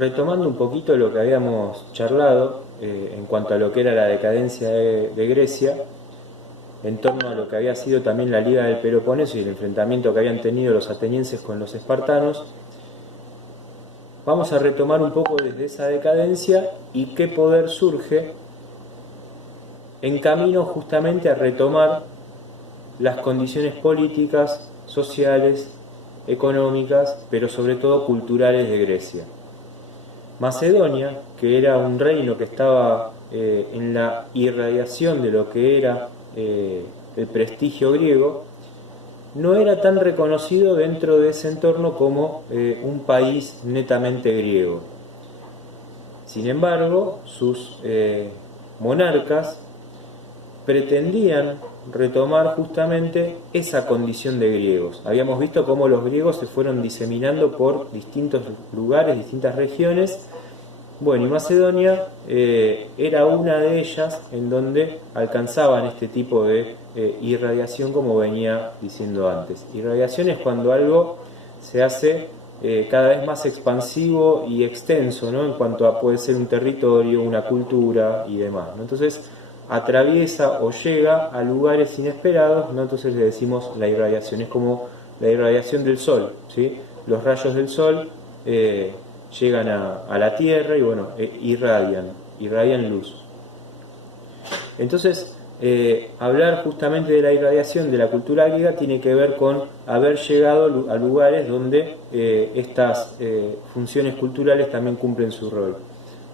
retomando un poquito lo que habíamos charlado en cuanto a lo que era la decadencia de Grecia, en torno a lo que había sido también la Liga del Peloponeso y el enfrentamiento que habían tenido los atenienses con los espartanos, vamos a retomar un poco desde esa decadencia y qué poder surge en camino justamente a retomar las condiciones políticas, sociales, económicas, pero sobre todo culturales de Grecia. Macedonia, que era un reino que estaba en la irradiación de lo que era el prestigio griego, no era tan reconocido dentro de ese entorno como un país netamente griego. Sin embargo, sus monarcas pretendían retomar justamente esa condición de griegos. Habíamos visto cómo los griegos se fueron diseminando por distintos lugares, distintas regiones. Bueno, y Macedonia era una de ellas en donde alcanzaban este tipo de irradiación, como venía diciendo antes. Irradiación es cuando algo se hace cada vez más expansivo y extenso, ¿no? En cuanto a puede ser un territorio, una cultura y demás, ¿no? Entonces atraviesa o llega a lugares inesperados, ¿no? Entonces le decimos la irradiación. Es como la irradiación del sol, ¿sí? Los rayos del sol llegan a la Tierra y bueno, irradian luz. Entonces, hablar justamente de la irradiación de la cultura griega tiene que ver con haber llegado a lugares donde estas funciones culturales también cumplen su rol.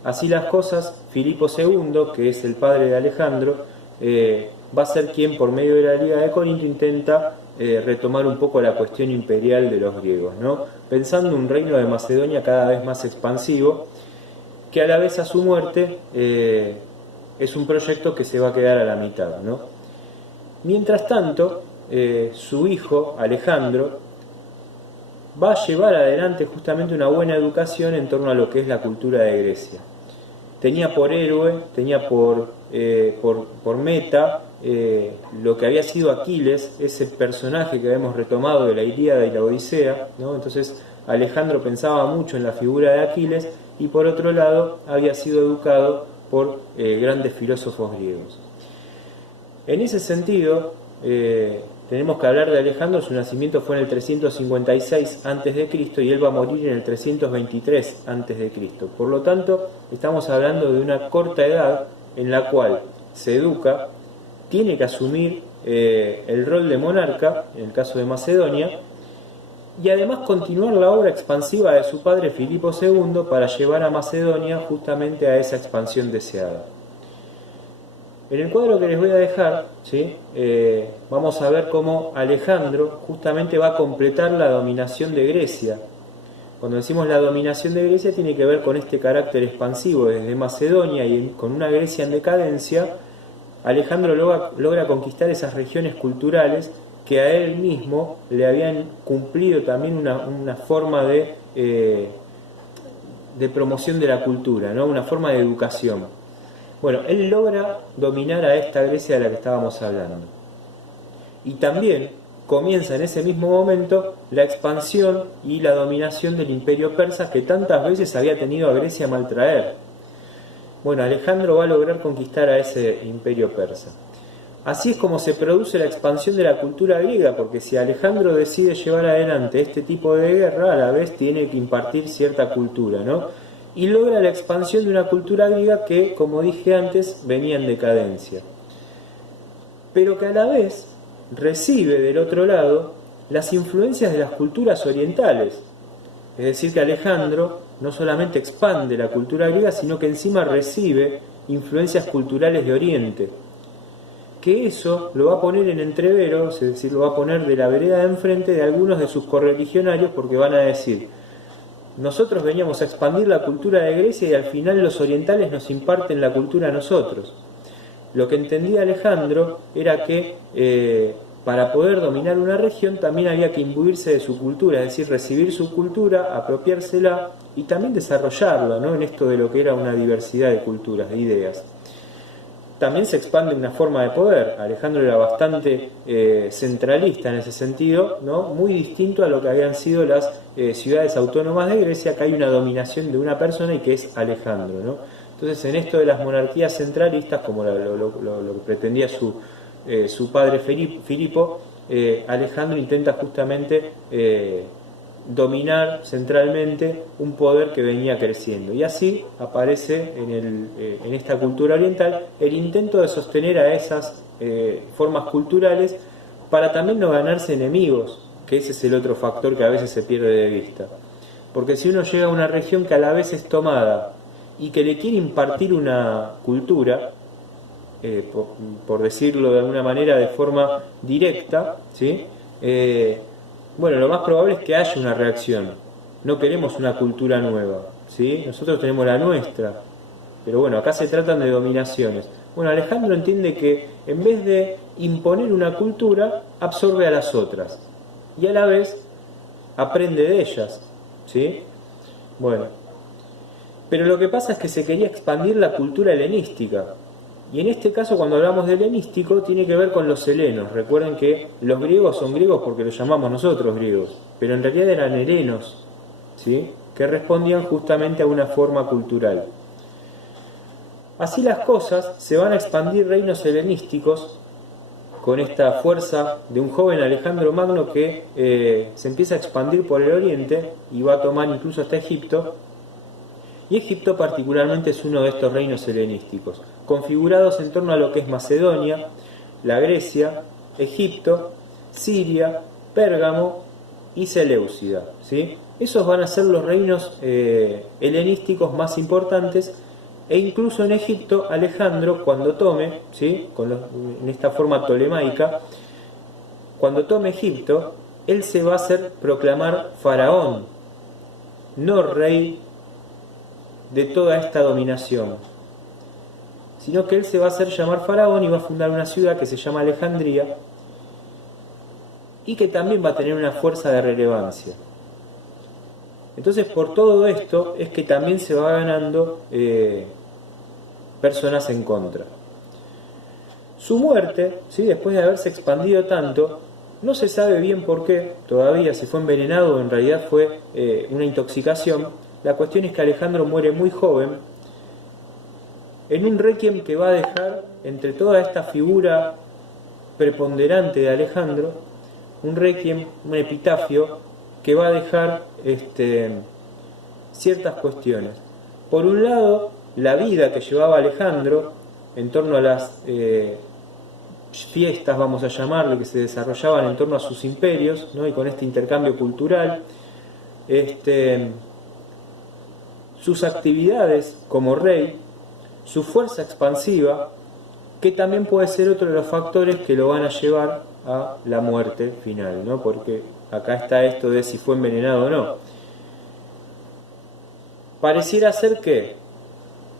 Así las cosas, Filipo II, que es el padre de Alejandro, va a ser quien por medio de la Liga de Corinto intenta retomar un poco la cuestión imperial de los griegos, ¿no? Pensando un reino de Macedonia cada vez más expansivo, que a la vez a su muerte es un proyecto que se va a quedar a la mitad, ¿no? Mientras tanto, su hijo, Alejandro, va a llevar adelante justamente una buena educación en torno a lo que es la cultura de Grecia. Tenía por héroe, tenía por meta lo que había sido Aquiles, ese personaje que habíamos retomado de la Ilíada y la Odisea, ¿no? Entonces Alejandro pensaba mucho en la figura de Aquiles y por otro lado había sido educado por grandes filósofos griegos. En ese sentido, tenemos que hablar de Alejandro. Su nacimiento fue en el 356 a.C. y él va a morir en el 323 a.C. Por lo tanto, estamos hablando de una corta edad en la cual se educa, tiene que asumir el rol de monarca, en el caso de Macedonia, y además continuar la obra expansiva de su padre Filipo II para llevar a Macedonia justamente a esa expansión deseada. En el cuadro que les voy a dejar, ¿sí? Vamos a ver cómo Alejandro justamente va a completar la dominación de Grecia. Cuando decimos la dominación de Grecia tiene que ver con este carácter expansivo desde Macedonia y con una Grecia en decadencia. Alejandro logra conquistar esas regiones culturales que a él mismo le habían cumplido también una forma de promoción de la cultura, ¿no? Una forma de educación. Bueno, él logra dominar a esta Grecia de la que estábamos hablando. Y también comienza en ese mismo momento la expansión y la dominación del imperio persa que tantas veces había tenido a Grecia a maltraer. Bueno, Alejandro va a lograr conquistar a ese imperio persa. Así es como se produce la expansión de la cultura griega, porque si Alejandro decide llevar adelante este tipo de guerra, a la vez tiene que impartir cierta cultura, ¿no? Y logra la expansión de una cultura griega que, como dije antes, venía en decadencia. Pero que a la vez recibe del otro lado las influencias de las culturas orientales. Es decir, que Alejandro no solamente expande la cultura griega, sino que encima recibe influencias culturales de Oriente. Que eso lo va a poner en entrevero, es decir, lo va a poner de la vereda de enfrente de algunos de sus correligionarios, porque van a decir: nosotros veníamos a expandir la cultura de Grecia y al final los orientales nos imparten la cultura a nosotros. Lo que entendía Alejandro era que para poder dominar una región también había que imbuirse de su cultura, es decir, recibir su cultura, apropiársela y también desarrollarla, ¿no? En esto de lo que era una diversidad de culturas, de ideas. también se expande una forma de poder. Alejandro era bastante centralista en ese sentido, ¿no? Muy distinto a lo que habían sido las ciudades autónomas de Grecia, que hay una dominación de una persona y que es Alejandro, ¿no? Entonces, en esto de las monarquías centralistas, como lo que pretendía su padre Filipo, Alejandro intenta justamente dominar centralmente un poder que venía creciendo, y así aparece en esta cultura oriental el intento de sostener a esas formas culturales para también no ganarse enemigos, que ese es el otro factor que a veces se pierde de vista, porque si uno llega a una región que a la vez es tomada y que le quiere impartir una cultura, por decirlo de alguna manera de forma directa, ¿sí? Bueno, lo más probable es que haya una reacción. No queremos una cultura nueva, ¿sí? Nosotros tenemos la nuestra, pero bueno, acá se tratan de dominaciones. Bueno, Alejandro entiende que en vez de imponer una cultura, absorbe a las otras y a la vez aprende de ellas, ¿sí? Bueno, pero lo que pasa es que se quería expandir la cultura helenística. Y en este caso, cuando hablamos de helenístico, tiene que ver con los helenos. Recuerden que los griegos son griegos porque los llamamos nosotros griegos, pero en realidad eran helenos, ¿sí? Que respondían justamente a una forma cultural. Así las cosas, se van a expandir reinos helenísticos con esta fuerza de un joven Alejandro Magno que se empieza a expandir por el oriente y va a tomar incluso hasta Egipto. Y Egipto particularmente es uno de estos reinos helenísticos, configurados en torno a lo que es Macedonia, la Grecia, Egipto, Siria, Pérgamo y Seleucida, ¿sí? Esos van a ser los reinos helenísticos más importantes, e incluso en Egipto Alejandro, cuando tome, ¿sí? En esta forma tolemaica, cuando tome Egipto, él se va a hacer proclamar faraón, no rey de toda esta dominación, sino que él se va a hacer llamar faraón y va a fundar una ciudad que se llama Alejandría y que también va a tener una fuerza de relevancia. Entonces, por todo esto es que también se va ganando personas en contra. Su muerte, ¿sí? Después de haberse expandido tanto, no se sabe bien por qué, todavía si fue envenenado o en realidad fue una intoxicación. La cuestión es que Alejandro muere muy joven, en un requiem que va a dejar, entre toda esta figura preponderante de Alejandro, un requiem, un epitafio, que va a dejar ciertas cuestiones. Por un lado, la vida que llevaba Alejandro, en torno a las fiestas, vamos a llamarlo, que se desarrollaban en torno a sus imperios, ¿no? Y con este intercambio cultural, sus actividades como rey, su fuerza expansiva, que también puede ser otro de los factores que lo van a llevar a la muerte final, ¿no? Porque acá está esto de si fue envenenado o no. Pareciera ser que,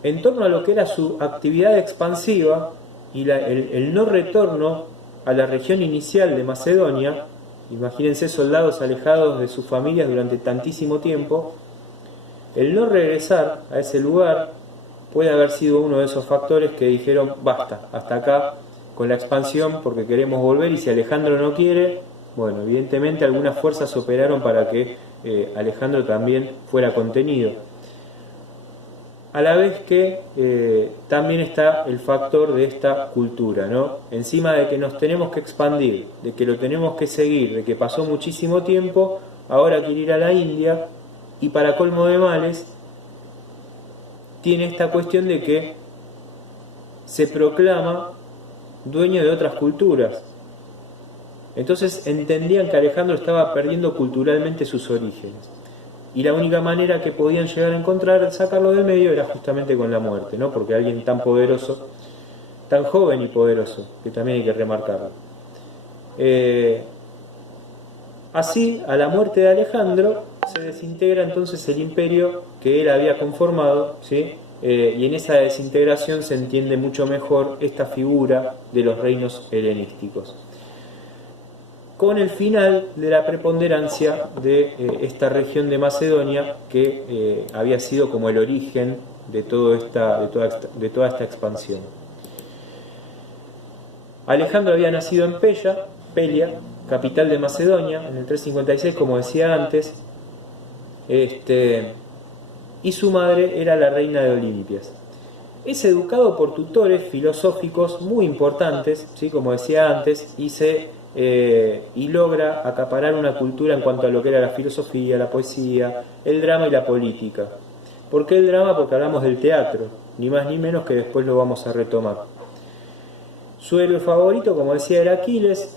en torno a lo que era su actividad expansiva y el no retorno a la región inicial de Macedonia, imagínense soldados alejados de sus familias durante tantísimo tiempo, el no regresar a ese lugar puede haber sido uno de esos factores que dijeron basta, hasta acá con la expansión porque queremos volver, y si Alejandro no quiere, bueno, evidentemente algunas fuerzas operaron para que Alejandro también fuera contenido. A la vez que también está el factor de esta cultura, ¿no? Encima de que nos tenemos que expandir, de que lo tenemos que seguir, de que pasó muchísimo tiempo, ahora quiere ir a la India, y para colmo de males, tiene esta cuestión de que se proclama dueño de otras culturas. Entonces entendían que Alejandro estaba perdiendo culturalmente sus orígenes. Y la única manera que podían llegar a encontrar de sacarlo del medio era justamente con la muerte, ¿no? Porque alguien tan poderoso, tan joven y poderoso, que también hay que remarcarlo. Así, a la muerte de Alejandro, se desintegra entonces el imperio que él había conformado, ¿sí? Y en esa desintegración se entiende mucho mejor esta figura de los reinos helenísticos, con el final de la preponderancia de esta región de Macedonia que había sido como el origen de toda esta expansión. Alejandro había nacido en Pelia, capital de Macedonia, en el 356, como decía antes, y su madre era la reina de Olimpias. Es educado por tutores filosóficos muy importantes, ¿sí? Como decía antes, y logra acaparar una cultura en cuanto a lo que era la filosofía, la poesía, el drama y la política. ¿Por qué el drama? Porque hablamos del teatro, ni más ni menos, que después lo vamos a retomar. Su héroe favorito, como decía, era Aquiles.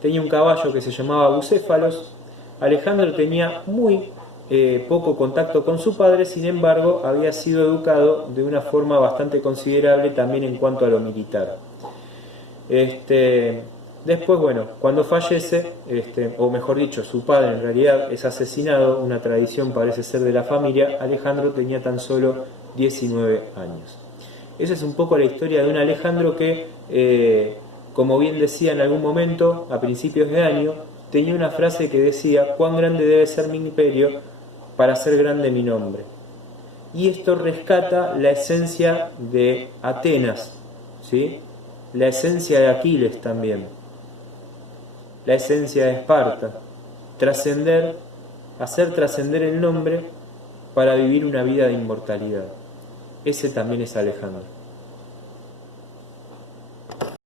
Tenía un caballo que se llamaba Bucéfalos. Alejandro tenía muy poco contacto con su padre, sin embargo había sido educado de una forma bastante considerable también en cuanto a lo militar. Después, bueno, cuando fallece, o mejor dicho, su padre en realidad es asesinado, una tradición parece ser de la familia, Alejandro tenía tan solo 19 años. Esa es un poco la historia de un Alejandro que, como bien decía en algún momento, a principios de año, tenía una frase que decía: «¿Cuán grande debe ser mi imperio para ser grande mi nombre?». Y esto rescata la esencia de Atenas, ¿sí? La esencia de Aquiles también, la esencia de Esparta, trascender, hacer trascender el nombre para vivir una vida de inmortalidad. Ese también es Alejandro.